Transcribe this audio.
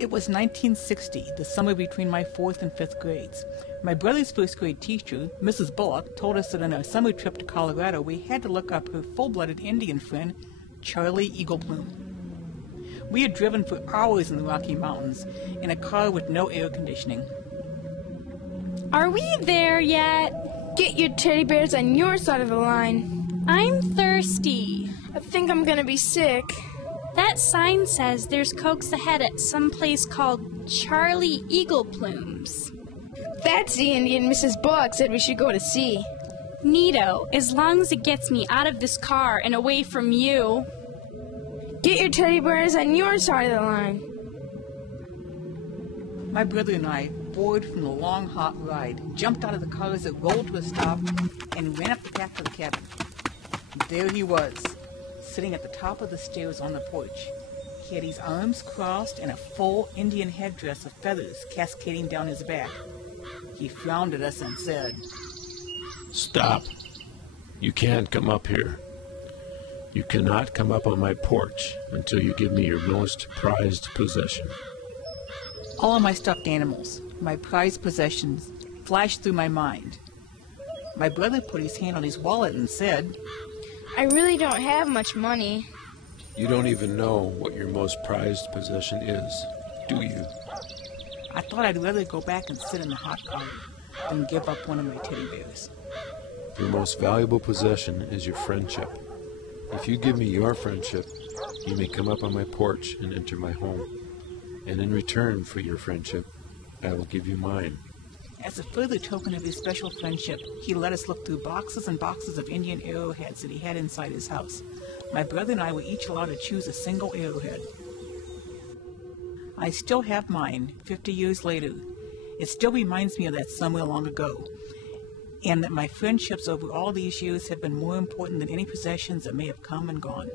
It was 1960, the summer between my 4th and 5th grades. My brother's first grade teacher, Mrs. Bullock, told us that on our summer trip to Colorado we had to look up her full-blooded Indian friend, Charlie Eagleplume. We had driven for hours in the Rocky Mountains in a car with no air conditioning. Are we there yet? Get your teddy bears on your side of the line. I'm thirsty. I think I'm gonna be sick. That sign says there's Cokes ahead at some place called Charlie Eagleplume's. That's the Indian Mrs. Bullock said we should go to see. Neato, as long as it gets me out of this car and away from you. Get your teddy bears on your side of the line. My brother and I, bored from the long, hot ride, jumped out of the car as it rolled to a stop and ran up the path to the cabin. There he was, sitting at the top of the stairs on the porch. He had his arms crossed and a full Indian headdress of feathers cascading down his back. He frowned at us and said, "Stop. You can't come up here. You cannot come up on my porch until you give me your most prized possession." All of my stuffed animals, my prized possessions, flashed through my mind. My brother put his hand on his wallet and said, I really don't have much money. You don't even know what your most prized possession is, do you? I thought I'd rather go back and sit in the hot car than give up one of my teddy bears. Your most valuable possession is your friendship. If you give me your friendship, you may come up on my porch and enter my home. And in return for your friendship, I will give you mine. As a further token of his special friendship, he let us look through boxes and boxes of Indian arrowheads that he had inside his house. My brother and I were each allowed to choose a single arrowhead. I still have mine, 50 years later. It still reminds me of that summer long ago, and that my friendships over all these years have been more important than any possessions that may have come and gone.